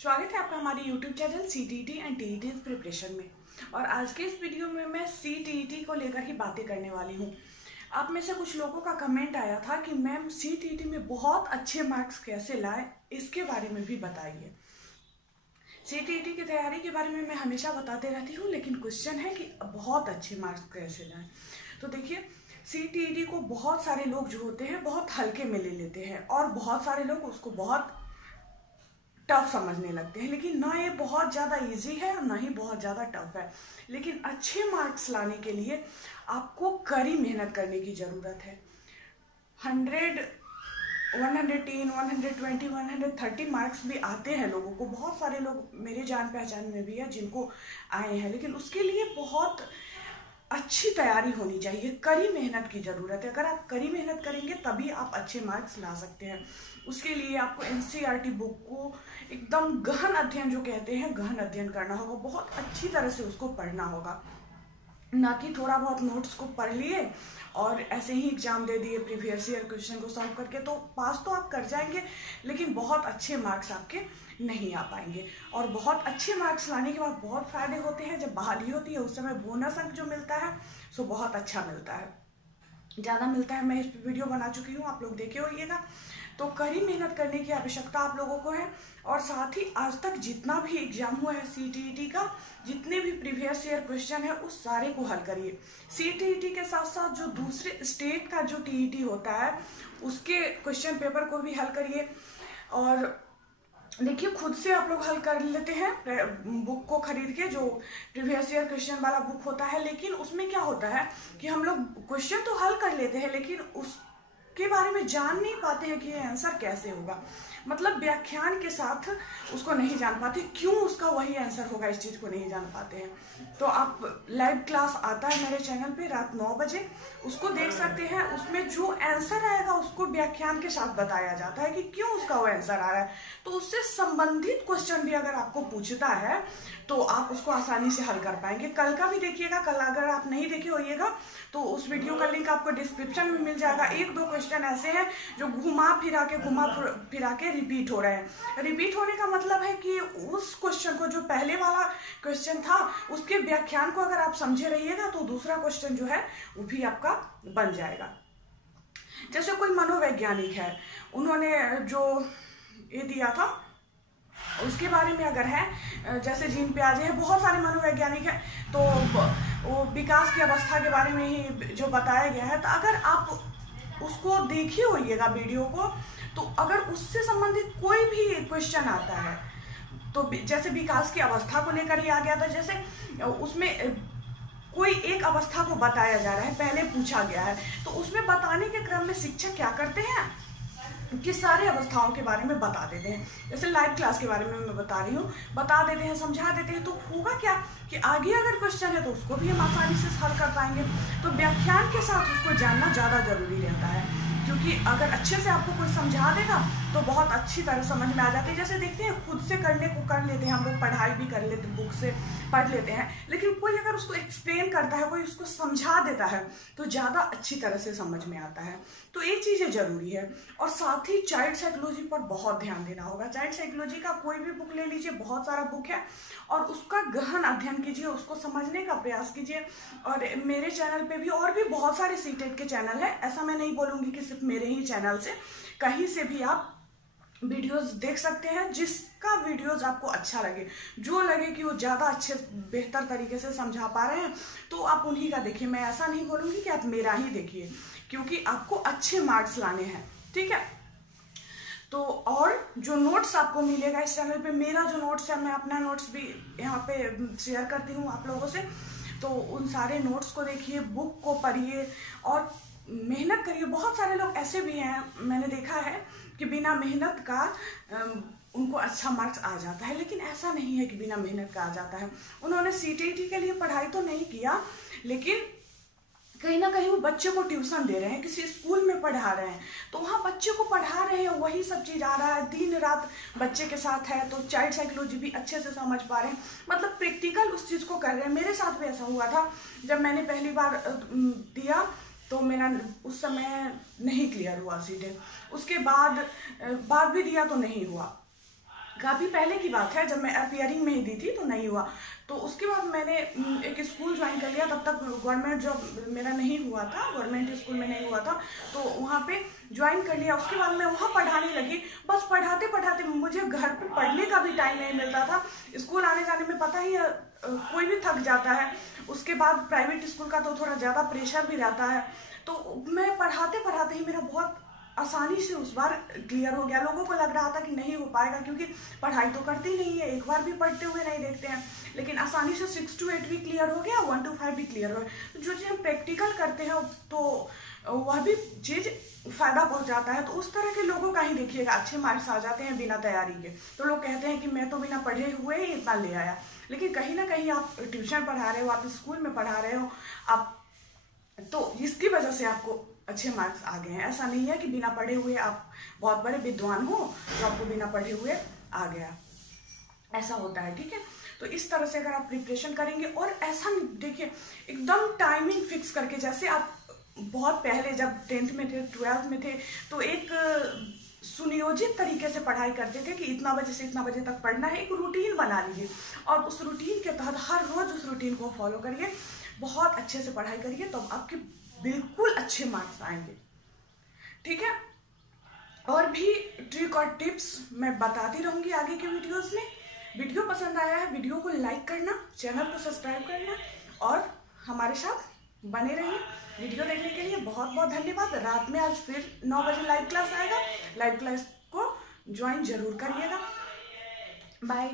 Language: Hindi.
स्वागत है आपका हमारे YouTube channel CTET and TET preparation में। और आज के इस वीडियो में मैं CTET को लेकर ही बातें करने वाली हूँ। आप में से कुछ लोगों का कमेंट आया था कि मैम CTET में बहुत अच्छे मार्क्स कैसे लाएं, इसके बारे में भी बताइए। CTET की तैयारी के बारे में मैं हमेशा बताते रहती हूँ, लेकिन क्वेश्चन है कि बहुत अच्छे मार्क्स कैसे लाएं। तो देखिए, CTET को बहुत सारे लोग जो होते हैं बहुत हल्के में ले लेते हैं और बहुत सारे लोग उसको बहुत टफ समझने लगते हैं। लेकिन ना ये बहुत ज़्यादा इजी है और ना ही बहुत ज़्यादा टफ है। लेकिन अच्छे मार्क्स लाने के लिए आपको कड़ी मेहनत करने की ज़रूरत है। 100, 110, 120, 130 मार्क्स भी आते हैं लोगों को। बहुत सारे लोग मेरे जान पहचान में भी है जिनको आए हैं, लेकिन उसके लिए बहुत अच्छी तैयारी होनी चाहिए, कड़ी मेहनत की ज़रूरत है। अगर आप कड़ी मेहनत करेंगे तभी आप अच्छे मार्क्स ला सकते हैं। उसके लिए आपको NCERT बुक को एकदम गहन अध्ययन, जो कहते हैं गहन अध्ययन करना होगा। बहुत अच्छी तरह से उसको पढ़ना होगा, ना कि थोड़ा बहुत नोट्स को पढ़ लिए और ऐसे ही एग्जाम दे दिए प्रीवियस ईयर क्वेश्चन को सॉल्व करके। तो पास तो आप कर जाएंगे, लेकिन बहुत अच्छे मार्क्स आपके नहीं आ पाएंगे। और बहुत अच्छे मार्क्स लाने के बाद बहुत फायदे होते हैं। जब बहाली होती है उस समय बोनस अंक जो मिलता है सो बहुत अच्छा मिलता है, ज़्यादा मिलता है। मैं इस पर वीडियो बना चुकी हूँ, आप लोग देखे होइएगा। तो कड़ी मेहनत करने की आवश्यकता आप लोगों को है। और साथ ही आज तक जितना भी एग्जाम हुआ है CTET का, जितने भी प्रीवियस ईयर क्वेश्चन है उस सारे को हल करिए। CTET के साथ साथ जो दूसरे स्टेट का जो TET होता है उसके क्वेश्चन पेपर को भी हल करिए। और देखिए, खुद से आप लोग हल कर लेते हैं बुक को खरीद के, जो प्रीवियस ईयर क्वेश्चन वाला बुक होता है। लेकिन उसमें क्या होता है कि हम लोग क्वेश्चन तो हल कर लेते हैं, लेकिन उसके बारे में जान नहीं पाते हैं कि ये आंसर कैसे होगा। मतलब व्याख्यान के साथ उसको नहीं जान पाते, क्यों उसका वही आंसर होगा, इस चीज़ को नहीं जान पाते हैं। तो आप लाइव क्लास आता है मेरे चैनल पे रात 9 बजे, उसको देख सकते हैं। उसमें जो आंसर आएगा उसको व्याख्यान के साथ बताया जाता है कि क्यों उसका वो आंसर आ रहा है। तो उससे संबंधित क्वेश्चन भी अगर आपको पूछता है तो आप उसको आसानी से हल कर पाएंगे। कल का भी देखिएगा, कल अगर आप नहीं देखे होइएगा तो उस वीडियो का लिंक आपको डिस्क्रिप्शन में मिल जाएगा। 1-2 क्वेश्चन ऐसे हैं जो घुमा फिरा के रिपीट हो रहे हैं। रिपीट होने का मतलब है कि उस क्वेश्चन को, जो पहले वाला क्वेश्चन था उसके व्याख्यान को अगर आप समझे रहिएगा तो दूसरा क्वेश्चन जो है वो भी आपका बन जाएगा। जैसे कोई मनोवैज्ञानिक है, उन्होंने जो ये दिया था उसके बारे में अगर है, जैसे जीन पियाजे है, बहुत सारे मनोवैज्ञानिक है, तो वो विकास की अवस्था के बारे में ही जो बताया गया है। तो अगर आप उसको देखिए होइएगा वीडियो को, तो अगर उससे संबंधित कोई भी क्वेश्चन आता है, तो जैसे विकास की अवस्था को लेकर ही आ गया था, जैसे उसमें कोई एक अवस्था को बताया जा रहा है, पहले पूछा गया है, तो उसमें बताने के क्रम में शिक्षक क्या करते हैं कि सारे अवस्थाओं के बारे में बता देते हैं। जैसे लाइव क्लास के बारे में मैं बता रही हूँ, बता देते हैं, समझा देते हैं। तो होगा क्या कि आगे अगर क्वेश्चन है तो उसको भी हम आसानी से हल कर पाएंगे। तो व्याख्यान के साथ उसको जानना ज़्यादा जरूरी रहता है, क्योंकि अगर अच्छे से आपको कोई समझा देगा तो बहुत अच्छी तरह समझ में आ जाती है। जैसे देखते हैं, खुद से करने को कर लेते हैं हम लोग, पढ़ाई भी कर लेते, बुक से पढ़ लेते हैं, लेकिन कोई अगर उसको एक्सप्लेन करता है, कोई उसको समझा देता है तो ज़्यादा अच्छी तरह से समझ में आता है। तो ये चीज़ें ज़रूरी है। और साथ ही चाइल्ड साइकोलॉजी पर बहुत ध्यान देना होगा। चाइल्ड साइकोलॉजी का कोई भी बुक ले लीजिए, बहुत सारा बुक है, और उसका गहन अध्ययन कीजिए, उसको समझने का प्रयास कीजिए। और मेरे चैनल पे भी और भी बहुत सारे CTET के चैनल है, ऐसा मैं नहीं बोलूँगी कि सिर्फ मेरे ही चैनल से, कहीं से भी आप वीडियोस देख सकते हैं। जिसका वीडियोस आपको अच्छा लगे, जो लगे कि वो ज़्यादा अच्छे बेहतर तरीके से समझा पा रहे हैं, तो आप उन्हीं का देखिए। मैं ऐसा नहीं बोलूँगी कि आप मेरा ही देखिए, क्योंकि आपको अच्छे मार्क्स लाने हैं, ठीक है। तो और जो नोट्स आपको मिलेगा इस चैनल पे, मेरा जो नोट्स है, मैं अपना नोट्स भी यहाँ पे शेयर करती हूँ आप लोगों से। तो उन सारे नोट्स को देखिए, बुक को पढ़िए और मेहनत करिए। बहुत सारे लोग ऐसे भी हैं, मैंने देखा है कि बिना मेहनत का उनको अच्छा मार्क्स आ जाता है, लेकिन ऐसा नहीं है कि बिना मेहनत का आ जाता है। उन्होंने CTET के लिए पढ़ाई तो नहीं किया, लेकिन कहीं ना कहीं वो बच्चे को ट्यूशन दे रहे हैं, किसी स्कूल में पढ़ा रहे हैं, तो वहाँ बच्चे को पढ़ा रहे हैं, वही सब चीज़ आ रहा है, दिन रात बच्चे के साथ है, तो चाइल्ड साइकोलॉजी भी अच्छे से समझ पा रहे हैं, मतलब प्रैक्टिकल उस चीज़ को कर रहे हैं। मेरे साथ भी ऐसा हुआ था, जब मैंने पहली बार दिया तो मेरा उस समय नहीं क्लियर हुआ CTET। उसके बाद भी दिया तो नहीं हुआ। काफ़ी पहले की बात है, जब मैं अपीयरिंग में ही दी थी तो नहीं हुआ। तो उसके बाद मैंने एक स्कूल ज्वाइन कर लिया। तब तक गवर्नमेंट जॉब मेरा नहीं हुआ था, गवर्नमेंट स्कूल में नहीं हुआ था, तो वहाँ पे ज्वाइन कर लिया। उसके बाद मैं वहाँ पढ़ाने लगी। बस पढ़ाते पढ़ाते मुझे घर पे पढ़ने का भी टाइम नहीं मिलता था। स्कूल आने जाने में पता ही है कोई भी थक जाता है। उसके बाद प्राइवेट स्कूल का तो थोड़ा ज़्यादा प्रेशर भी रहता है। तो मैं पढ़ाते पढ़ाते ही मेरा बहुत आसानी से उस बार क्लियर हो गया। लोगों को लग रहा था कि नहीं हो पाएगा, क्योंकि पढ़ाई तो करती नहीं है, एक बार भी पढ़ते हुए नहीं देखते हैं। लेकिन आसानी से 6 to 8 भी क्लियर हो गया, 1 to 5 भी क्लियर हो गया। तो जो चीज़ हम प्रैक्टिकल करते हैं तो वह भी चीज़ फायदा पहुंचाता है। तो उस तरह के लोगों का ही देखिएगा अच्छे मार्क्स आ जाते हैं बिना तैयारी के। तो लोग कहते हैं कि मैं तो बिना पढ़े हुए ही इतना ले आया। लेकिन कहीं ना कहीं आप ट्यूशन पढ़ा रहे हो, आप स्कूल में पढ़ा रहे हो, आप तो इसकी वजह से आपको अच्छे मार्क्स आ गए हैं। ऐसा नहीं है कि बिना पढ़े हुए आप बहुत बड़े विद्वान हो तो आपको बिना पढ़े हुए आ गया, ऐसा होता है। ठीक है, तो इस तरह से अगर आप प्रिपरेशन करेंगे, और ऐसा नहीं, देखिए एकदम टाइमिंग फिक्स करके, जैसे आप बहुत पहले जब 10th में थे, 12th में थे, तो एक सुनियोजित तरीके से पढ़ाई करते थे कि इतना बजे से इतना बजे तक पढ़ना है। एक रूटीन बना लीजिए और उस रूटीन के तहत हर रोज उस रूटीन को फॉलो करिए, बहुत अच्छे से पढ़ाई करिए, तो आपके बिल्कुल अच्छे मार्क्स आएंगे। ठीक है, और भी ट्रिक और टिप्स मैं बताती रहूंगी आगे के वीडियोस में। वीडियो पसंद आया है, वीडियो को लाइक करना, चैनल को सब्सक्राइब करना और हमारे साथ बने रहिए। वीडियो देखने के लिए बहुत बहुत धन्यवाद। रात में आज फिर 9 बजे लाइव क्लास आएगा, लाइव क्लास को ज्वाइन जरूर करिएगा। बाय।